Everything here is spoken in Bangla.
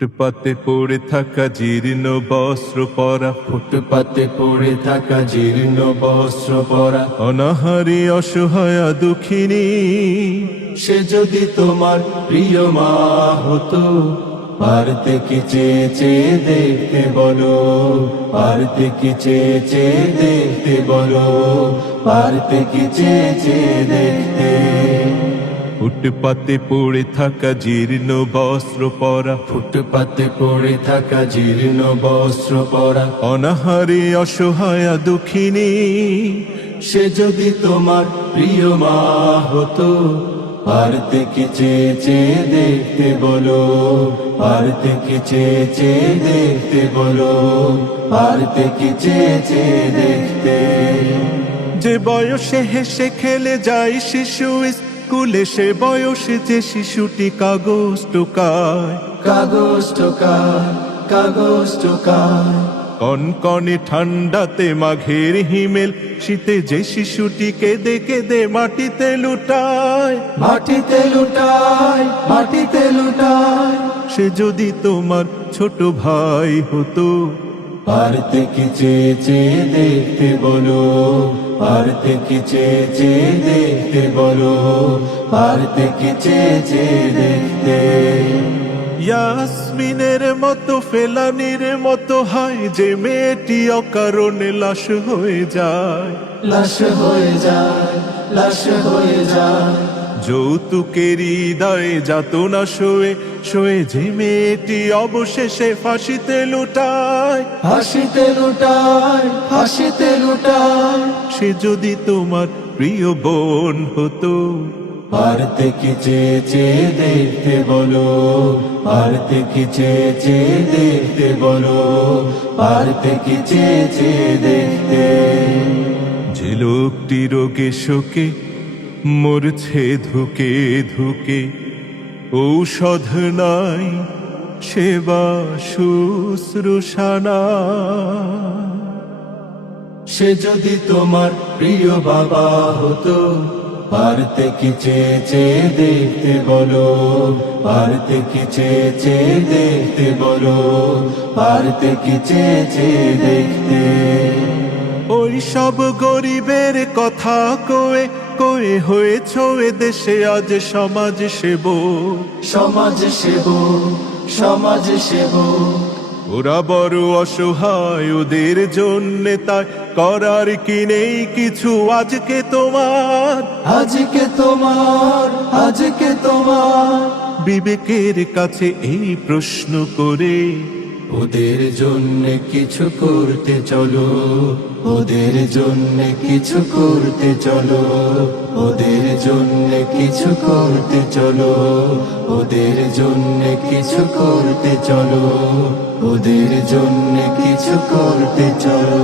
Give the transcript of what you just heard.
ফুটপাতে পড়ে থাকা জীর্ণ বস্ত্র পরা, ফুটপাতে পড়ে থাকা জীর্ণ বস্ত্র পরা, অনাহারী অসহায় দুঃখিনী, সে যদি তোমার প্রিয় মা হতো, পারতে কি চেয়ে চেয়ে দেখতে বলো, পারতে কি চেয়ে চেয়ে দেখতে বলো, পারতে কি চেয়ে চেয়ে দেখতে। ফুটপাতে পড়ে থাকা জীর্ণ বস্ত্র পরা, ফুটপাতে পড়ে থাকা জীর্ণ বস্ত্র পরা, অনাহারী অসহায় দুঃখিনী, সে যদি তোমার প্রিয় মা হতো, পারতে কি চেয়ে চেয়ে দেখতে বলো, পারতে কি চেয়ে চেয়ে দেখতে বলো, পারতে কি চেয়ে চেয়ে দেখতে। যে বয়সে হেসে খেলে যায় শিশু স্কুলে, সে বয়সে যে শিশুটি কাগজ টোকায়, কাগজ টোকায়, কাগজ টোকায়, কনকনে ঠান্ডাতে মাঘের হিমেল শীতে যে শিশুটি কেঁদে কেঁদে মাটিতে লুটায়, মাটিতে লুটায়, মাটিতে লুটায়। সে যদি তোমার ছোট ভাই হতো, পারতে কি চেয়ে চেয়ে দেখতে বলো, পারতে কি চেয়ে চেয়ে দেখতে বলো, পারতে কি চেয়ে চেয়ে দেখতে। ইয়াসমিনের মতো ফেলানির মতো হয় যে মেয়েটি অকারণে লাশ হয়ে যায়, লাশ হয়ে যায়, লাশ হয়ে যায়। যৌতুকেরই দায়ে যাতনা শোয়ে শোয়ে যে মেয়েটি অবশেষে ফাঁসিতে লুটায়, হাসিতে লুটায়, হাসিতে লুটায়। সে যদি তোমার প্রিয় বোন হতো, পারতে কি চেয়ে চেয়ে দেখতে বলো, পারতে কি চেয়ে চেয়ে দেখতে বলো, পারতে কি চেয়ে চেয়ে দেখতে। যে লোকটি রোগে শোকে মরছে ধুকে ধুকে, ঔষধ নাই সেবা শুশ্রূষানা, সে যদি তোমার প্রিয় বাবা হতো, পারতে কি চেয়ে চেয়ে দেখতে বলো, পারতে কি চেয়ে চেয়ে দেখতে বলো, পারতে কি চেয়ে চেয়ে দেখতে। ওই সব গরিবের কথা কয়ে কয়ে হয়েছ এ দেশে আজ সমাজ সেবক, সমাজ সেবক, সমাজ সেবক। ওরা বড় অসহায় ওদের জন্যে তাই করার কি নেই কিছু আজকে তোমার, আজকে তোমার, আজকে তোমার। বিবেকের কাছে এই প্রশ্ন করে, ওদের জন্য কিছু করতে চলো, ওদের জন্য কিছু করতে চলো, ওদের জন্য কিছু করতে চলো, ওদের জন্য কিছু করতে চলো, ওদের জন্য কিছু করতে চলো।